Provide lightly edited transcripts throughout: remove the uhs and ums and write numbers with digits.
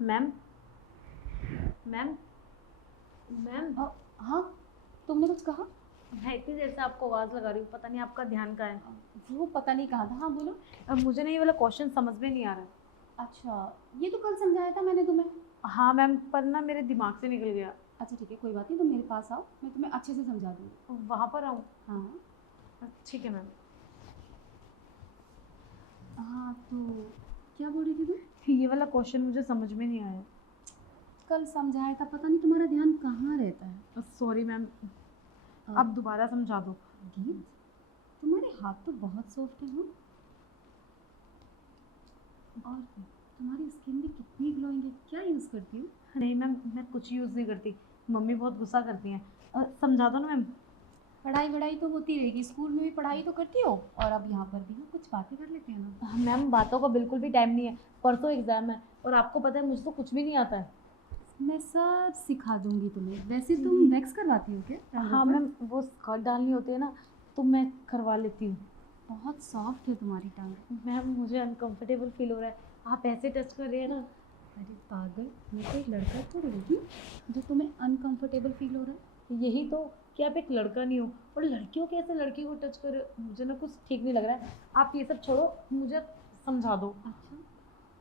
Ma'am ma'am ma'am हाँ, तुमने कुछ कहा? मैं इतनी देर से आपको आवाज़ लगा रही हूँ, पता नहीं आपका ध्यान कहाँ है। वो पता नहीं कहा था। हाँ बोलो। अब मुझे ना ये वाला क्वेश्चन समझ में नहीं आ रहा है। अच्छा, ये तो कल समझाया था मैंने तुम्हें। हाँ मैम, पर ना मेरे दिमाग से निकल गया। अच्छा ठीक है, कोई बात नहीं, तुम मेरे पास आओ, मैं तुम्हें अच्छे से समझा दूँगी। वहाँ पर आऊँ? हाँ ठीक है मैम। हाँ, तो क्या बोल रही थी तुम? ये वाला क्वेश्चन मुझे समझ में नहीं आया। कल समझाया था, पता नहीं तुम्हारा ध्यान कहाँ रहता है। सॉरी मैम, अब आप दोबारा समझा दो। गीत, तुम्हारे हाथ तो बहुत सॉफ्ट है। हाँ, और तुम्हारी स्किन भी कितनी ग्लोइंग है, क्या यूज़ करती हो? नहीं मैम, मैं कुछ यूज़ नहीं करती, मम्मी बहुत गुस्सा करती हैं। समझा दो ना मैम। पढ़ाई वढ़ाई तो होती रहेगी, स्कूल में भी पढ़ाई तो करती हो, और अब यहाँ पर भी ना कुछ बातें कर लेते हैं ना। मैम बातों का बिल्कुल भी टाइम नहीं है, परसों एग्ज़ाम है और आपको पता है मुझे तो कुछ भी नहीं आता है। मैं सब सिखा दूंगी तुम्हें। वैसे तुम वैक्स करवाती हो क्या टांगों हाँ पर? मैम, वो स्कर्ट डालनी होती है ना, तो मैं करवा लेती हूँ। बहुत सॉफ्ट है तुम्हारी टांग। मैम मुझे अनकंफर्टेबल फील हो रहा है, आप ऐसे टच कर रही है ना। अरे पागल, मैं कोई लड़का थोड़ी हूँ जो तुम्हें अनकंफर्टेबल फील हो रहा है। यही तो, कि आप एक लड़का नहीं हो और लड़कियों के ऐसे लड़की को टच कर रहे हो, मुझे ना कुछ ठीक नहीं लग रहा है। आप ये सब छोड़ो, मुझे समझा दो। अच्छा,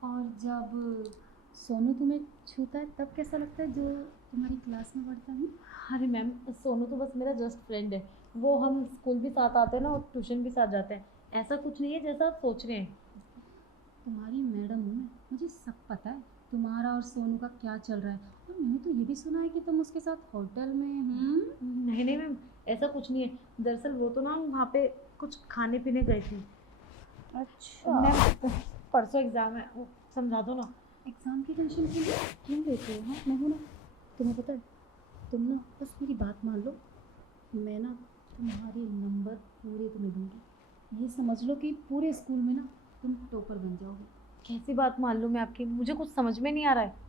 और जब सोनू तुम्हें छूता है तब कैसा लगता है, जो तुम्हारी क्लास में पढ़ता है? अरे मैम, सोनू तो बस मेरा जस्ट फ्रेंड है, वो हम स्कूल भी साथ आते हैं ना और ट्यूशन भी साथ जाते हैं। ऐसा कुछ नहीं है जैसा आप सोच रहे हैं। तुम्हारी मैडम हूँ मैं, मुझे सब पता है तुम्हारा और सोनू का क्या चल रहा है। और मैंने तो ये भी सुना है कि तुम उसके साथ होटल में। नहीं नहीं मैम, ऐसा कुछ नहीं है। दरअसल वो तो ना हम वहाँ पे कुछ खाने पीने गए थे। अच्छा, मैम परसों एग्ज़ाम है, वो समझा दो ना। एग्ज़ाम की टेंशन क्यों लेते हो? हाँ, मैं हूँ ना। तुम्हें पता है, तुम ना बस मेरी बात मान लो, मैं ना तुम्हारे नंबर पूरे तुम्हें दूंगी। ये समझ लो कि पूरे स्कूल में ना तुम टॉपर बन जाओगे। कैसी बात मान लूँ मैं आपकी, मुझे कुछ समझ में नहीं आ रहा है।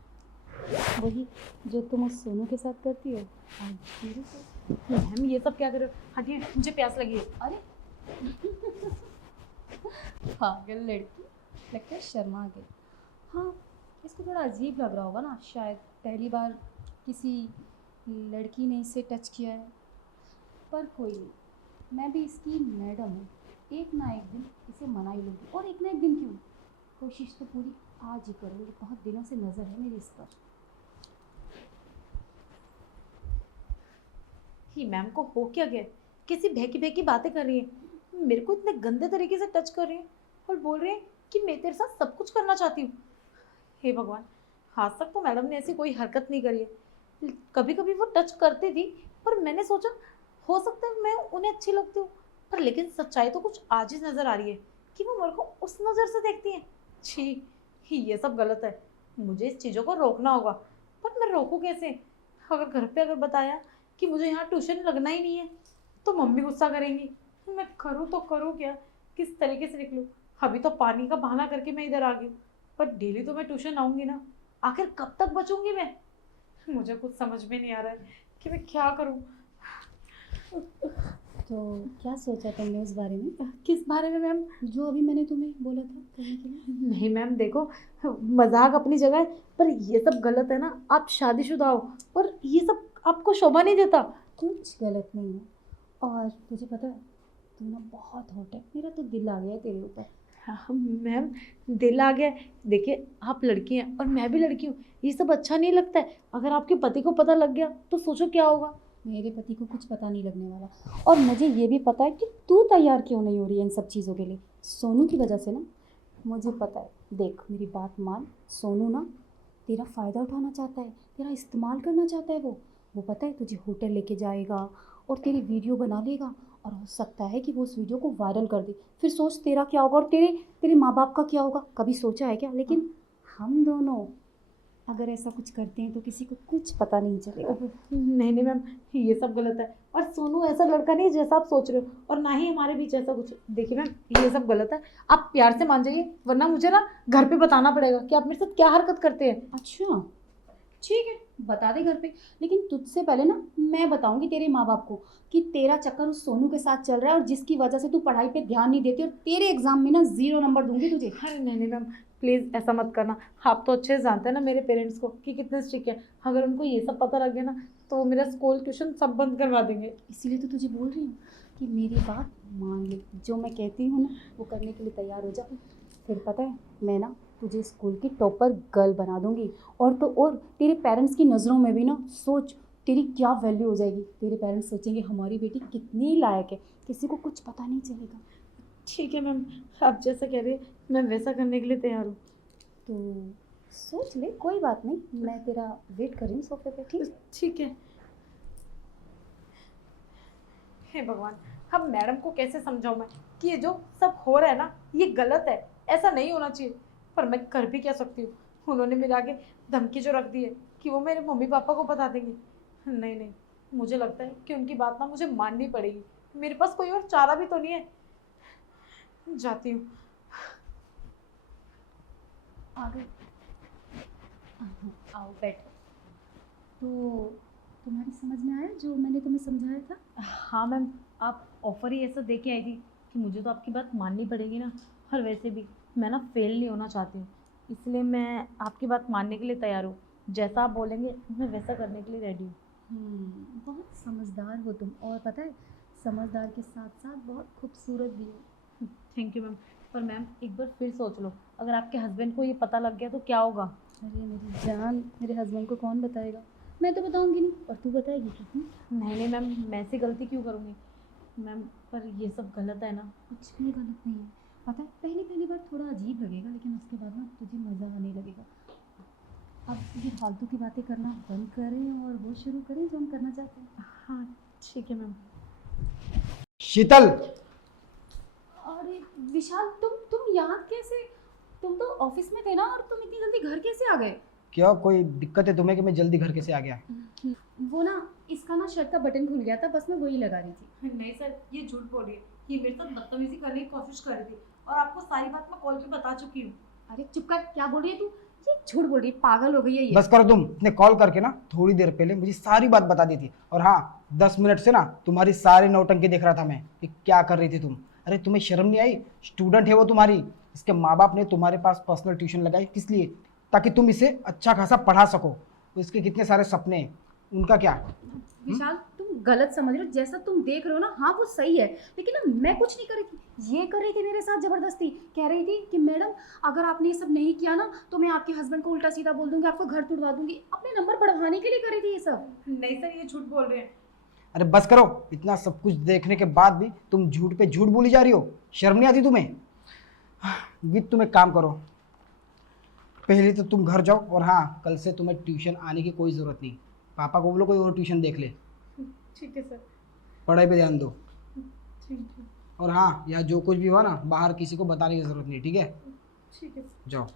वही जो तुम उस सोनू के साथ करती हो, आज मेरे साथ। मैम ये सब क्या कर रहे हो, हटिए, मुझे प्यास लगी है। अरे पागल लड़की, लगता है शर्मा गई। हाँ, इसको थोड़ा अजीब लग रहा होगा ना, शायद पहली बार किसी लड़की ने इसे टच किया है। पर कोई नहीं, मैं भी इसकी मैडम हूँ, एक ना एक दिन इसे मना ही लूँगी। और एक ना एक दिन क्यों, कोशिश तो पूरी आज ही करूँगी। बहुत दिनों से नज़र है मेरी इस पर। ही मैम को हो क्या गया, कैसी बहकी बहकी बातें कर रही है, मेरे को इतने गंदे तरीके से टच कर रही है और बोल रही है कि मैं तेरे साथ सब कुछ करना चाहती हूँ। हे भगवान, आज तक तो मैडम ने ऐसी कोई हरकत नहीं करी है। कभी कभी वो टच करती थी, पर मैंने सोचा हो सकता है मैं उन्हें अच्छी लगती हूँ, पर लेकिन सच्चाई तो कुछ आज ही नज़र आ रही है कि वो मेरे को उस नज़र से देखती हैं। छी, ये सब गलत है, मुझे इस चीज़ों को रोकना होगा। पर मैं रोकूँ कैसे? अगर घर पे अगर बताया कि मुझे यहाँ ट्यूशन लगना ही नहीं है तो मम्मी गुस्सा करेंगी। मैं करूँ तो करूँ क्या, किस तरीके से निकलूँ? अभी तो पानी का बहाना करके मैं इधर आ गई, पर डेली तो मैं ट्यूशन आऊँगी ना, आखिर कब तक बचूंगी मैं? मुझे कुछ समझ में नहीं आ रहा है कि मैं क्या करूँ। तो क्या सोचा तुमने उस बारे में, किस बारे में मैम? जो अभी मैंने तुम्हें बोला था करने के लिए? नहीं मैम देखो, मजाक अपनी जगह है, पर ये सब गलत है ना। आप शादीशुदा हो और ये सब आपको शोभा नहीं देता। कुछ गलत नहीं है, और तुझे पता है तू ना बहुत हॉट है, मेरा तो दिल आ गया है तेरे ऊपर। हाँ, मैम दिल आ गया। देखिए आप लड़की हैं और मैं भी लड़की हूँ, ये सब अच्छा नहीं लगता है। अगर आपके पति को पता लग गया तो सोचो क्या होगा। मेरे पति को कुछ पता नहीं लगने वाला, और मुझे ये भी पता है कि तू तैयार क्यों नहीं हो रही है इन सब चीज़ों के लिए। सोनू की वजह से ना, मुझे पता है। देख मेरी बात मान, सोनू ना तेरा फ़ायदा उठाना चाहता है, तेरा इस्तेमाल करना चाहता है। वो पता है तुझे होटल लेके जाएगा और तेरी वीडियो बना लेगा, और हो सकता है कि वो उस वीडियो को वायरल कर दे। फिर सोच तेरा क्या होगा, और तेरे तेरे माँ बाप का क्या होगा, कभी सोचा है क्या? लेकिन हम दोनों अगर ऐसा कुछ करते हैं तो किसी को कुछ पता नहीं चलेगा। नहीं नहीं मैम, ये सब गलत है, और सोनू ऐसा लड़का नहीं है जैसा आप सोच रहे हो, और ना ही हमारे बीच ऐसा कुछ। देखिए मैम ये सब गलत है, आप प्यार से मान जाइए, वरना मुझे ना घर पे बताना पड़ेगा कि आप मेरे साथ क्या हरकत करते हैं। अच्छा ठीक है, बता दे घर पे, लेकिन तुझसे पहले ना मैं बताऊंगी तेरे माँ बाप को कि तेरा चक्कर उस सोनू के साथ चल रहा है, और जिसकी वजह से तू पढ़ाई पे ध्यान नहीं देती, और तेरे एग्जाम में ना 0 नंबर दूंगी तुझे। अरे नहीं नहीं मैम, प्लीज़ ऐसा मत करना। आप तो अच्छे से जानते हैं ना मेरे पेरेंट्स को कि कितने स्ट्रिक्ट हैं। अगर उनको ये सब पता लग गया ना तो वो मेरा स्कूल ट्यूशन सब बंद करवा देंगे। इसीलिए तो तुझे बोल रही हूँ कि मेरी बात मान ले, जो मैं कहती हूँ ना वो करने के लिए तैयार हो जा। फिर पता है मैं ना तुझे स्कूल की टॉपर गर्ल बना दूंगी। और तो और तेरे पेरेंट्स की नज़रों में भी ना सोच तेरी क्या वैल्यू हो जाएगी। तेरे पेरेंट्स सोचेंगे हमारी बेटी कितनी लायक है, किसी को कुछ पता नहीं चलेगा। ठीक है मैम, आप जैसा कह रहे हैं मैं वैसा करने के लिए तैयार हूँ। तो सोच ले, कोई बात नहीं, मैं तेरा वेट कर रही हूँ सोफे पे। ठीक ठीक है। हे भगवान, अब मैडम को कैसे समझाऊं मैं कि ये जो सब हो रहा है ना ये गलत है, ऐसा नहीं होना चाहिए। पर मैं कर भी क्या सकती हूँ। उन्होंने मेरे आगे धमकी जो रख दी है कि वो मेरे मम्मी पापा को बता देंगे। नहीं नहीं, मुझे लगता है कि उनकी बात ना मुझे माननी पड़ेगी। मेरे पास कोई और चारा भी तो नहीं है। जाती हूँ। आ गए। आओ बैठो। तो तुम्हारी समझ में आया जो मैंने तुम्हें समझाया था? हाँ मैम, आप ऑफर ही ऐसा दे के आई थी कि मुझे तो आपकी बात माननी पड़ेगी ना। और वैसे भी मैं ना फेल नहीं होना चाहती हूँ, इसलिए मैं आपकी बात मानने के लिए तैयार हूँ। जैसा आप बोलेंगे मैं वैसा करने के लिए रेडी हूँ। बहुत समझदार हो तुम, और पता है समझदार के साथ साथ बहुत खूबसूरत भी हो। Thank you ma'am. पर मैम एक बार फिर सोच लो, अगर आपके हस्बैंड को ये पता लग गया तो क्या होगा? अरे मेरी जान, मेरे हस्बैंड को कौन बताएगा? मैं तो बताऊंगी नहीं, और तू बताएगी क्या? नहीं नहीं मैम, मैं ऐसी गलती क्यों करूँगी मैम? पर ये सब गलत है ना? कुछ भी गलत नहीं है। पता है पहली पहली बार थोड़ा अजीब लगेगा, लेकिन उसके बाद ना तुझे मज़ा आने लगेगा। अब ये फालतू की बातें करना बंद करें और वो शुरू करें जो हम करना चाहते हैं। हाँ ठीक है मैम। शीतल, अरे विशाल, तुम यहाँ कैसे? तुम तो ऑफिस में थे ना, और तुम इतनी जल्दी घर कैसे आ गए? क्या कोई दिक्कत है तुम्हें कि मैं जल्दी घर कैसे आ गया? वो ना इसका ना शर्ट का बटन खुल गया था, बस मैं वही लगा रही थी। नहीं सर, ये झूठ बोल रही है। ये मेरे साथ बदतमीजी करने की कोशिश कर रही थी और आपको सारी बात मैं कॉल पे बता चुकी हूँ। अरे चुप कर, क्या बोल रही है तू? ये झूठ बोल रही है, पागल हो गई है ये। बस करो तुम। इसने कॉल करके ना थोड़ी देर पहले मुझे सारी बात बता दी थी। और हाँ, 10 मिनट से ना तुम्हारी सारी नौटंकी देख रहा था मैं कि क्या कर रही थी तुम। अरे तुम्हें शर्म नहीं आई? स्टूडेंट है वो तुम्हारी। इसके माँ बाप ने तुम्हारे पास पर्सनल ट्यूशन लगाई किस लिए? ताकि तुम इसे अच्छा खासा पढ़ा सको। तो इसके कितने सारे सपने हैं, उनका क्या? विशाल तुम गलत समझ रहे हो। जैसा तुम देख रहे हो ना, हाँ वो सही है, लेकिन ना मैं कुछ नहीं कर रही थी। ये कर रही थी मेरे साथ जबरदस्ती। कह रही थी कि मैडम अगर आपने ये सब नहीं किया ना तो मैं आपके हस्बैंड को उल्टा सीधा बोल दूंगी, आपका घर तुड़वा दूंगी। अपने नंबर बढ़वाने के लिए कर रही थी ये सब। नहीं सर, ये झूठ बोल रहे हैं। अरे बस करो। इतना सब कुछ देखने के बाद भी तुम झूठ पे झूठ बोली जा रही हो। शर्म नहीं आती तुम्हें? विद तुम एक काम करो, पहले तो तुम घर जाओ। और हाँ, कल से तुम्हें ट्यूशन आने की कोई ज़रूरत नहीं। पापा को बोलो कोई और ट्यूशन देख ले। ठीक है सर। पढ़ाई पे ध्यान दो। ठीक है। और हाँ, यहाँ जो कुछ भी हुआ ना बाहर किसी को बताने की ज़रूरत नहीं, ठीक है? ठीक है सर। जाओ।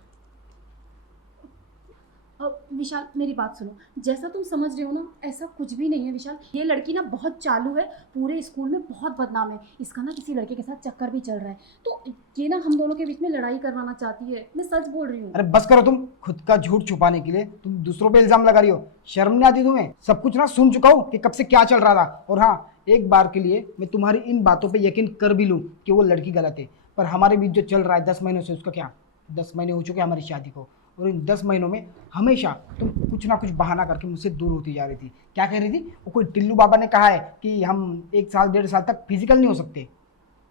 अब विशाल मेरी बात सुनो, जैसा तुम समझ रहे हो ना ऐसा कुछ भी नहीं है विशाल। ये लड़की ना बहुत चालू है, पूरे स्कूल में बहुत बदनाम है। इसका ना किसी लड़के के साथ चक्कर भी चल रहा है, तो ये ना हम दोनों के बीच में लड़ाई करवाना चाहती है। मैं सच बोल रही हूँ। अरे बस करो तुम। खुद का झूठ छुपाने के लिए तुम दूसरों पे इल्जाम लगा रही हो। शर्म नहीं आती तुम्हें? सब कुछ ना सुन चुका हूँ कि कब से क्या चल रहा था। और हाँ, एक बार के लिए मैं तुम्हारी इन बातों पे यकीन कर भी लूँ कि वो लड़की गलत है, पर हमारे बीच जो चल रहा है 10 महीनों से, उसका क्या? 10 महीने हो चुके हमारी शादी को, और इन 10 महीनों में हमेशा तुम कुछ ना कुछ बहाना करके मुझसे दूर होती जा रही थी। क्या कह रही थी? वो कोई टिल्लू बाबा ने कहा है कि हम 1 साल 1.5 साल तक फिजिकल नहीं हो सकते।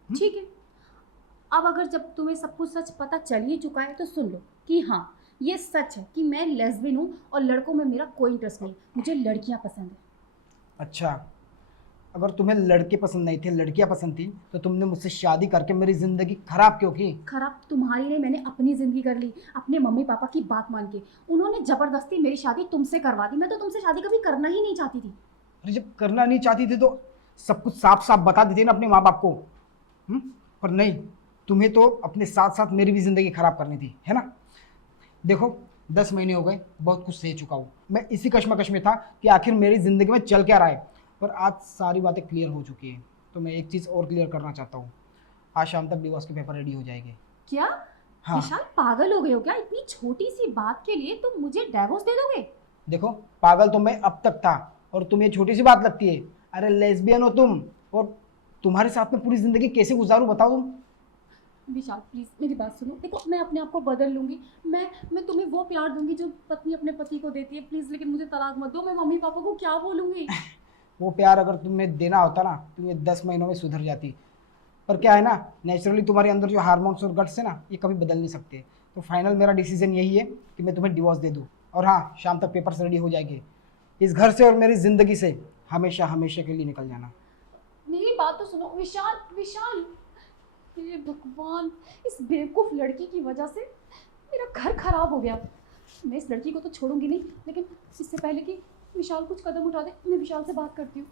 ठीक है, अब अगर जब तुम्हें सब कुछ सच पता चल ही चुका है तो सुन लो कि हाँ ये सच है कि मैं लेस्बियन हूँ और लड़कों में मेरा कोई इंटरेस्ट नहीं। मुझे लड़कियाँ पसंद है। अच्छा, अगर तुम्हें लड़के पसंद नहीं थे, लड़कियां पसंद थी, तो तुमने मुझसे शादी करके मेरी ज़िंदगी खराब क्यों की? खराब तुम्हारी नहीं, मैंने अपनी ज़िंदगी कर ली अपने मम्मी पापा की बात मान के। उन्होंने ज़बरदस्ती मेरी शादी तुमसे करवा दी। मैं तो तुमसे शादी कभी करना ही नहीं चाहती थी। अरे जब करना नहीं चाहती थी तो सब कुछ साफ साफ बता देती ना अपने माँ बाप को। पर नहीं, तुम्हें तो अपने साथ साथ मेरी भी ज़िंदगी खराब करनी थी, है ना? देखो, 10 महीने हो गए, बहुत कुछ सह चुका हूँ। मैं इसी कश्मकश में था कि आखिर मेरी ज़िंदगी में चल क्या रहा है, पर आज सारी बातें क्लियर हो चुकी हैं। तो मैं एक चीज़ और क्लियर करना चाहता हूँ। आज शाम तक डिवोर्स के पेपर रेडी हो जाएंगे। क्या हाँ। विशाल पागल हो गए हो क्या? इतनी छोटी सी बात के लिए तुम मुझे डिवोर्स दे दोगे? देखो, पागल तो मैं अब तक था, और तुम्हें छोटी सी बात लगती है? अरे लेस्बियन हो तुम, और तुम्हारे साथ में पूरी ज़िंदगी कैसे गुजारूँ बताओ तुम? विशाल प्लीज़ मेरी बात सुनो। देखो मैं अपने आप को बदल लूँगी। मैं तुम्हें वो प्यार दूंगी जो पत्नी अपने पति को देती है। प्लीज़ लेकिन मुझे तलाक मत दो। मैं मम्मी पापा को क्या बोलूँगी? वो प्यार अगर तुम्हें देना होता ना तो ये 10 महीनों में सुधर जाती। पर क्या है ना, नेचुरली तुम्हारे अंदर जो हार्मोन्स और गट्स है ना, ये कभी बदल नहीं सकते। तो फाइनल मेरा डिसीजन यही है कि मैं तुम्हें डिवोर्स दे दूँ। और हाँ, शाम तक पेपर्स रेडी हो जाएंगे। इस घर से और मेरी ज़िंदगी से हमेशा हमेशा के लिए निकल जाना। मेरी बात तो सुनो विशाल। विशाल, हे भगवान, इस बेवकूफ़ लड़की की वजह से मेरा घर खराब हो गया। मैं इस लड़की को तो छोड़ूंगी नहीं, लेकिन इससे पहले कि विशाल कुछ कदम उठा दे, मैं विशाल से बात करती हूँ।